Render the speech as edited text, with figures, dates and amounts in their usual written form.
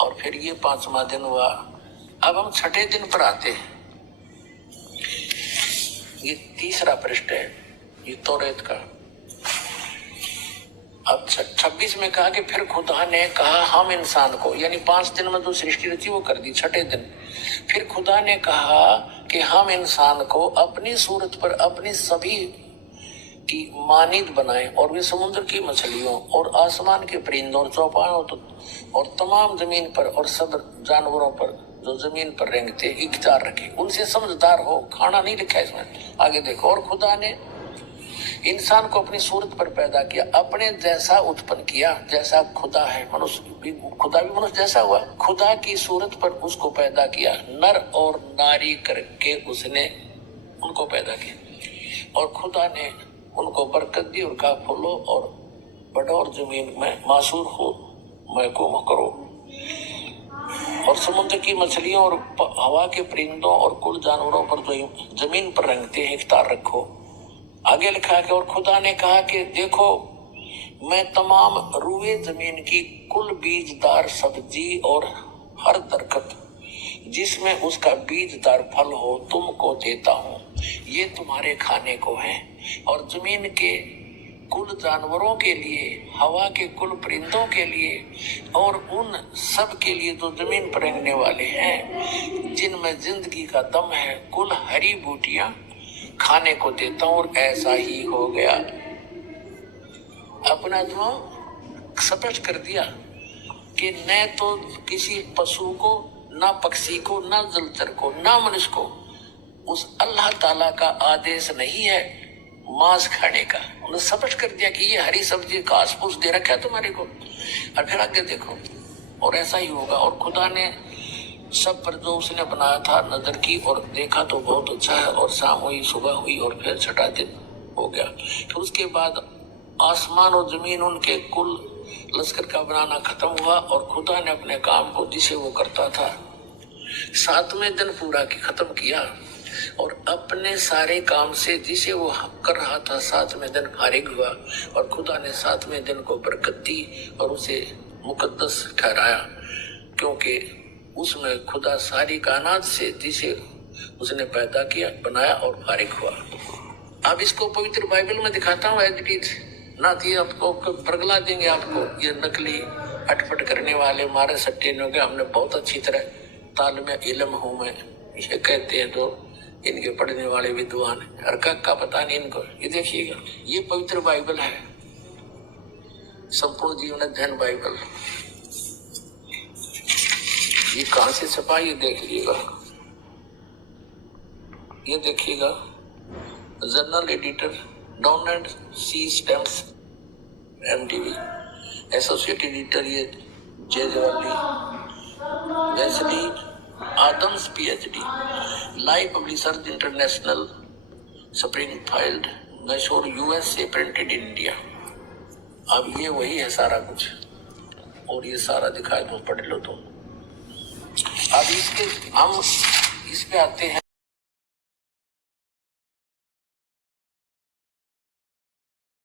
और फिर ये 5वां दिन हुआ। अब हम 6ठे दिन पर आते हैं। ये 3रा पृष्ठ है ये तौरेत का। अब 26 में कहा कि फिर खुदा ने कहा हम इंसान को, यानी 5 दिन में जो सृष्टि रची वो कर दी। 6ठे दिन फिर खुदा ने कहा कि हम इंसान को अपनी सूरत पर अपनी सभी की मानिद बनाए, और वे समुद्र की मछलियों और आसमान के परिंदों और चौपायों और तमाम जमीन पर और सब जानवरों पर जो जमीन पर रेंगते इख्तियार रखे। उनसे समझदार हो। खाना नहीं लिखा इसमें, आगे देखो। और खुदा ने इंसान को अपनी सूरत पर पैदा किया, अपने जैसा उत्पन्न किया, जैसा खुदा है। मनुष्य भी, खुदा भी मनुष्य जैसा हुआ। खुदा की सूरत पर उसको पैदा किया, नर और नारी करके उसने उनको पैदा किया। और खुदा ने उनको बरकत दी और कहा फूलो और बढ़ो और जमीन में मासूर हो महकूम करो, और समुद्र की मछलियों और हवा के परिंदों और कुल जानवरों पर जो जमीन पर रेंगते हैं इख्तियार रखो। आगे लिखा है कि और खुदा ने कहा कि देखो मैं तमाम रुए जमीन की कुल बीजदार सब्जी और हर दरखत जिसमें उसका बीजदार फल हो तुमको देता हूँ, ये तुम्हारे खाने को है। और जमीन के कुल जानवरों के लिए, हवा के कुल परिंदों के लिए और उन सब के लिए जो जमीन पर रेंगने वाले हैं जिनमें जिंदगी का दम है, कुल हरी बूटियां खाने को देता हूँ। और ऐसा ही हो गया। अपना जो स्पष्ट कर दिया कि न तो किसी पशु को, ना पक्षी को, ना जलचर को, ना मनुष्य को उस अल्लाह ताला का आदेश नहीं है मांस खाने का। उन्होंने स्पष्ट कर दिया कि ये हरी सब्जी घास फूस दे रखा है तुम्हारे को। और फिर आगे देखो, और ऐसा ही होगा। और खुदा ने सब पर जो उसने बनाया था नजर की और देखा तो बहुत अच्छा है। और शाम हुई, सुबह हुई, और फिर 6ठा दिन हो गया। फिर उसके बाद आसमान और जमीन उनके कुल लश्कर का बनाना खत्म हुआ। और खुदा ने अपने काम को जिसे वो करता था 7वें दिन पूरा की खत्म किया, और अपने सारे काम से जिसे वो कर रहा था 7वें दिन फारिग हुआ। और खुदा ने 7वें दिन को बरकत दी और उसे मुकद्दस ठहराया, क्योंकि उसमें खुदा सारी कायनात से जिसे उसने पैदा किया, बनाया और फारिग हुआ। अब इसको पवित्र बाइबल में दिखाता हूँ एज इट इज, ना थी आपको परगला देंगे आपको ये नकली अटपट करने वाले मारे सट्टे ने हो गए। हमने बहुत अच्छी तरह तालिम इल्म हूँ मैं, ये कहते हैं तो इनके पढ़ने वाले विद्वान, हरकत का पता नहीं इनको। ये देखिएगा, ये पवित्र बाइबल है, संपूर्ण जीवन अध्ययन बाइबल। ये कहां से छपा ये देख लीजिएगा। ये देखिएगा, journal editor Donald C Stamps MTV, associate editor ये जेजवाली Wesley Adams PhD, live publishers international, Springfield, Missouri USA, printed in India. अब ये वही है सारा कुछ, और ये सारा दिखाए तो पढ़ लो तुम। अब इसके हम इस पे आते हैं।